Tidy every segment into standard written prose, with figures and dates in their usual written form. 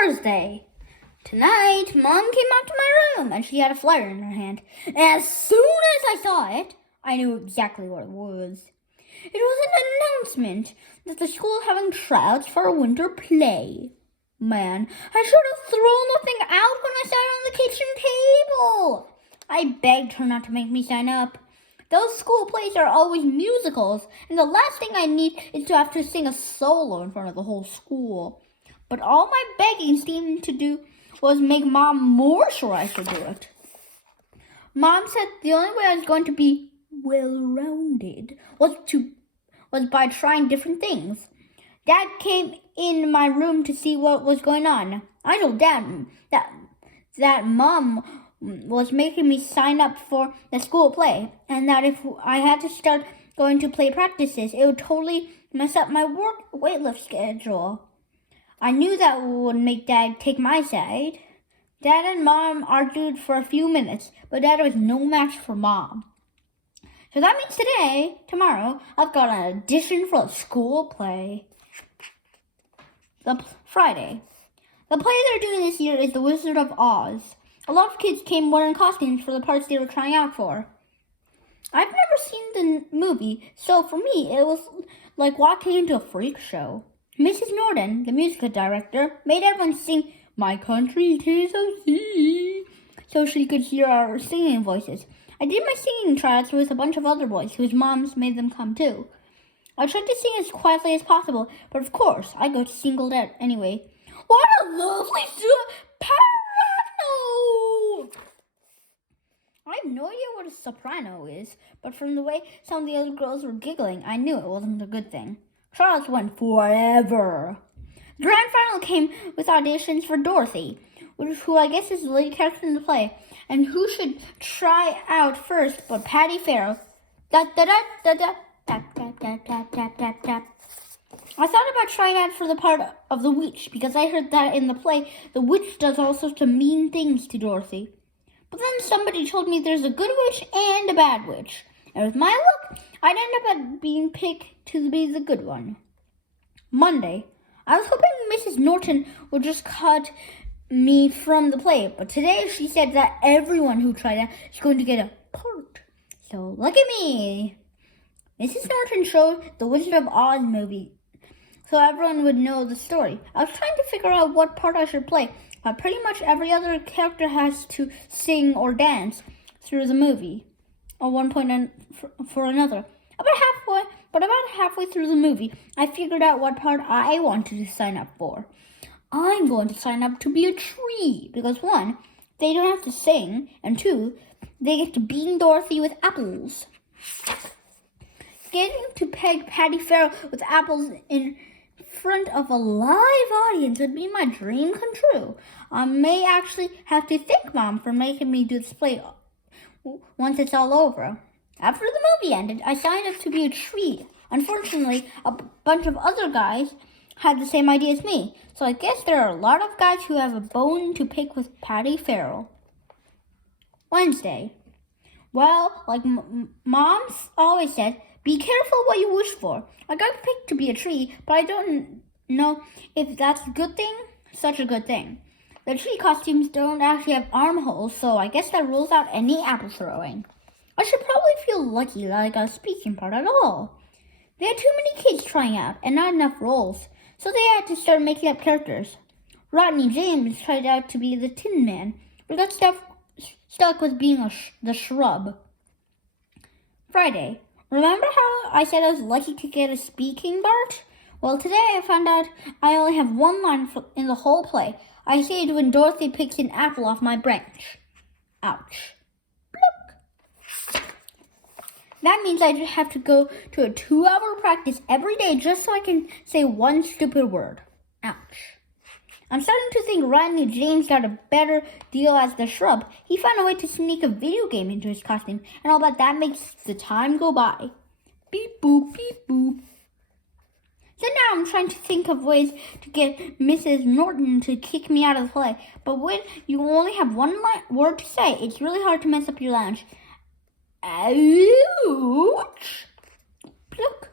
Thursday. Tonight, Mom came out to my room and she had a flyer in her hand. And as soon as I saw it, I knew exactly what it was. It was an announcement that the school is having tryouts for a winter play. Man, I should have thrown the thing out when I sat on the kitchen table. I begged her not to make me sign up. Those school plays are always musicals, and the last thing I need is to have to sing a solo in front of the whole school. But all my begging seemed to do was make Mom more sure I should do it. Mom said the only way I was going to be well-rounded was by trying different things. Dad came in my room to see what was going on. I told Dad that Mom was making me sign up for the school play, and that if I had to start going to play practices, it would totally mess up my weightlift schedule. I knew that would make Dad take my side. Dad and Mom argued for a few minutes, but Dad was no match for Mom. So that means tomorrow, I've got an audition for the school play. Friday. The play they're doing this year is The Wizard of Oz. A lot of kids came wearing costumes for the parts they were trying out for. I've never seen the movie, so for me, it was like walking into a freak show. Mrs. Norton, the music director, made everyone sing My Country 'Tis of Thee, so she could hear our singing voices. I did my singing tryouts with a bunch of other boys whose moms made them come too. I tried to sing as quietly as possible, but of course, I got singled out anyway. What a lovely soprano! I have no idea what a soprano is, but from the way some of the other girls were giggling, I knew it wasn't a good thing. Trials went forever. The grand final came with auditions for Dorothy, who I guess is the lead character in the play, and who should try out first but Patty Farrell. Da da da da da tap tap tap tap tap tap tap. I thought about trying out for the part of the witch because I heard that in the play the witch does all sorts of mean things to Dorothy. But then somebody told me there's a good witch and a bad witch. And with my luck, I'd end up being picked to be the good one. Monday. I was hoping Mrs. Norton would just cut me from the play, but today she said that everyone who tried out is going to get a part. So look at me. Mrs. Norton showed the Wizard of Oz movie so everyone would know the story. I was trying to figure out what part I should play, but pretty much every other character has to sing or dance through the movie at one point for another. About halfway through the movie, I figured out what part I wanted to sign up for. I'm going to sign up to be a tree because 1, they don't have to sing, and 2, they get to bean Dorothy with apples. Getting to peg Patty Farrell with apples in front of a live audience would be my dream come true. I may actually have to thank Mom for making me do this play once it's all over. After the movie ended, I signed up to be a tree. Unfortunately, a bunch of other guys had the same idea as me, so I guess there are a lot of guys who have a bone to pick with Patty Farrell. Wednesday. Well, like Mom's always said, be careful what you wish for. I got picked to be a tree, but I don't know if that's such a good thing. The tree costumes don't actually have armholes, so I guess that rules out any apple throwing. I should probably feel lucky that I got a speaking part at all. They had too many kids trying out and not enough roles, so they had to start making up characters. Rodney James tried out to be the Tin Man, but got stuck with being the shrub. Friday. Remember how I said I was lucky to get a speaking part? Well, today I found out I only have one line in the whole play. I say it when Dorothy picks an apple off my branch. Ouch. Bloop. That means I just have to go to a 2-hour practice every day just so I can say one stupid word. Ouch. I'm starting to think Rodney James got a better deal as the shrub. He found a way to sneak a video game into his costume, and I'll bet that makes the time go by. Beep boop, beep boop. So now I'm trying to think of ways to get Mrs. Norton to kick me out of the play. But when you only have one word to say, it's really hard to mess up your lunch. Ouch! Pluck.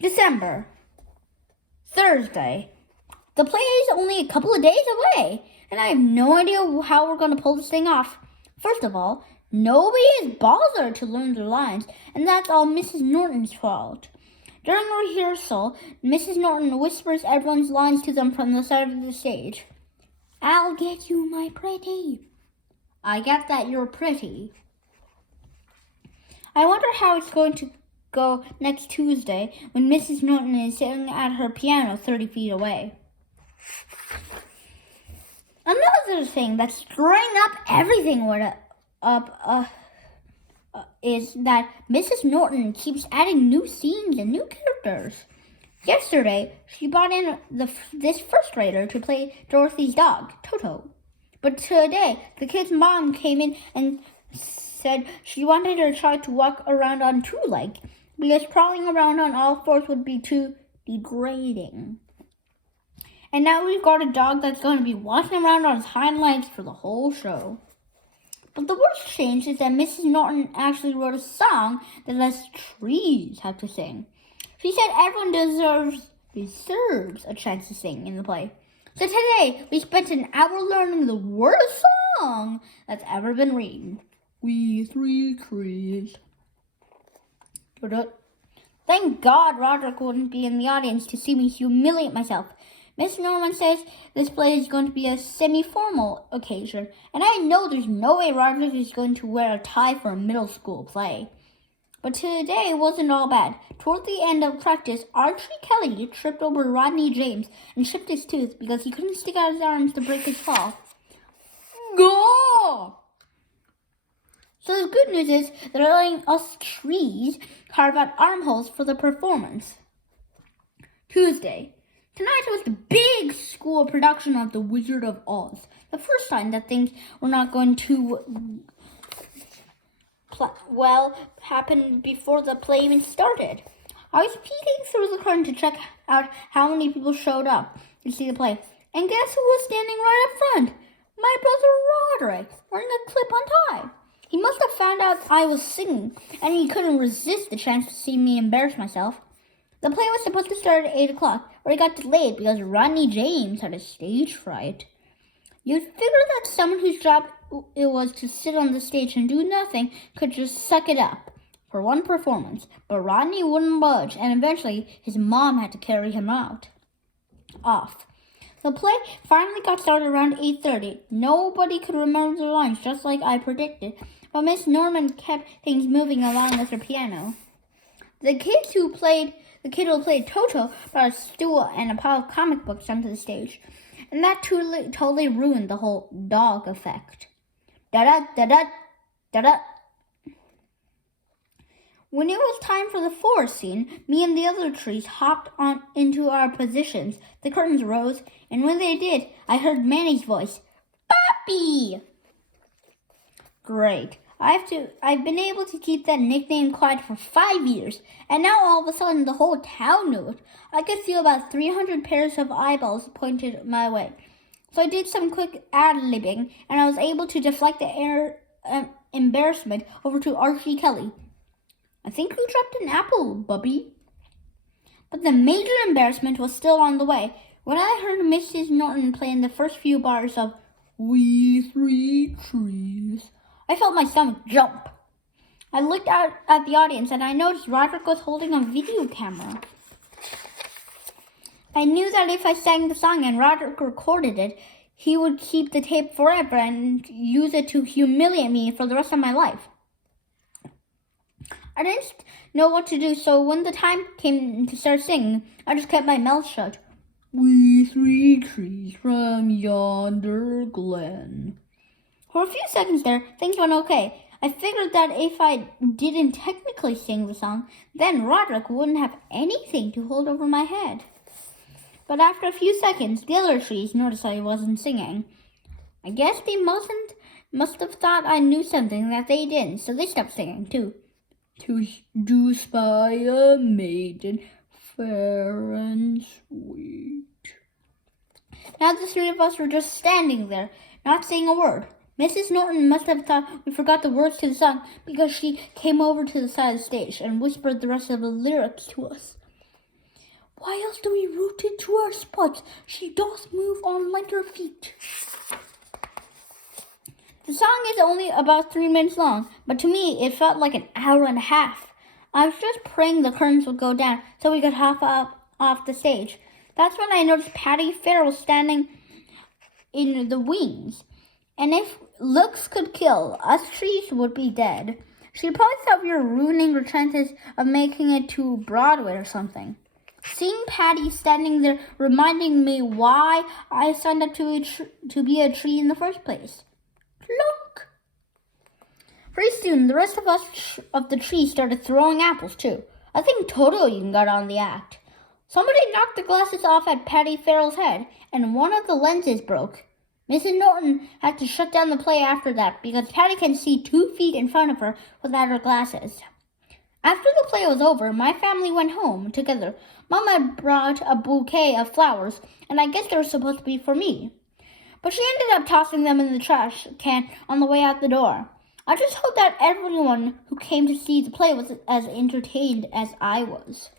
December. Thursday. The play is only a couple of days away, and I have no idea how we're going to pull this thing off. First of all, nobody is bothered to learn their lines, and that's all Mrs. Norton's fault. During rehearsal, Mrs. Norton whispers everyone's lines to them from the side of the stage. I'll get you, my pretty. I get that you're pretty. I wonder how it's going to go next Tuesday when Mrs. Norton is sitting at her piano 30 feet away. Another thing that's stirring up everything is that Mrs. Norton keeps adding new scenes and new characters. Yesterday, she brought in this first grader to play Dorothy's dog, Toto. But today, the kid's mom came in and said she wanted her child to walk around on two legs because crawling around on all fours would be too degrading. And now we've got a dog that's going to be walking around on his hind legs for the whole show. But the worst change is that Mrs. Norton actually wrote a song that us trees have to sing. She said everyone deserves a chance to sing in the play. So today, we spent an hour learning the worst song that's ever been written. We three trees. Thank God Roderick wouldn't be in the audience to see me humiliate myself. Miss Norman says this play is going to be a semi-formal occasion, and I know there's no way Roderick is going to wear a tie for a middle school play. But today wasn't all bad. Toward the end of practice, Archie Kelly tripped over Rodney James and chipped his tooth because he couldn't stick out his arms to break his fall. Go! So the good news is they're letting us trees carve out armholes for the performance. Tuesday. Tonight was the big school production of The Wizard of Oz. The first time that things were not going to happen before the play even started. I was peeking through the curtain to check out how many people showed up to see the play. And guess who was standing right up front? My brother Roderick, wearing a clip-on tie. He must have found out I was singing, and he couldn't resist the chance to see me embarrass myself. The play was supposed to start at 8 o'clock, but it got delayed because Rodney James had a stage fright. You'd figure that someone whose job it was to sit on the stage and do nothing could just suck it up for one performance, but Rodney wouldn't budge, and eventually his mom had to carry him off. The play finally got started around 8:30. Nobody could remember their lines, just like I predicted, but Miss Norman kept things moving along with her piano. The kid who played Toto brought a stool and a pile of comic books onto the stage, and that totally ruined the whole dog effect. Da-da, da-da, da-da. When it was time for the forest scene, me and the other trees hopped on into our positions. The curtains rose, and when they did, I heard Manny's voice. Papi! Great. I've been able to keep that nickname quiet for 5 years, and now all of a sudden the whole town knew it. I could feel about 300 pairs of eyeballs pointed my way. So I did some quick ad-libbing, and I was able to deflect the embarrassment over to Archie Kelly. I think you dropped an apple, Bubby. But the major embarrassment was still on the way. When I heard Mrs. Norton playing the first few bars of We Three Trees, I felt my stomach jump. I looked out at the audience and I noticed Roderick was holding a video camera. I knew that if I sang the song and Roderick recorded it, he would keep the tape forever and use it to humiliate me for the rest of my life. I didn't know what to do, so when the time came to start singing, I just kept my mouth shut. We three trees from yonder glen. For a few seconds there, things went okay. I figured that if I didn't technically sing the song, then Roderick wouldn't have anything to hold over my head. But after a few seconds, the other trees noticed I wasn't singing. I guess they must have thought I knew something that they didn't, so they stopped singing too. To do spy a maiden fair and sweet. Now the three of us were just standing there, not saying a word. Mrs. Norton must have thought we forgot the words to the song because she came over to the side of the stage and whispered the rest of the lyrics to us. Why else do we root it to our spots? She does move on lighter feet. The song is only about 3 minutes long, but to me it felt like an hour and a half. I was just praying the curtains would go down so we could hop up off the stage. That's when I noticed Patty Farrell standing in the wings. And if looks could kill, us trees would be dead. She probably thought we were ruining her chances of making it to Broadway or something. Seeing Patty standing there reminding me why I signed up to be a tree in the first place. Look! Pretty soon, the rest of us of the tree started throwing apples too. I think Toto even got on the act. Somebody knocked the glasses off at Patty Farrell's head, and one of the lenses broke. Mrs. Norton had to shut down the play after that because Patty can see 2 feet in front of her without her glasses. After the play was over, my family went home together. Mama brought a bouquet of flowers, and I guess they were supposed to be for me. But she ended up tossing them in the trash can on the way out the door. I just hope that everyone who came to see the play was as entertained as I was.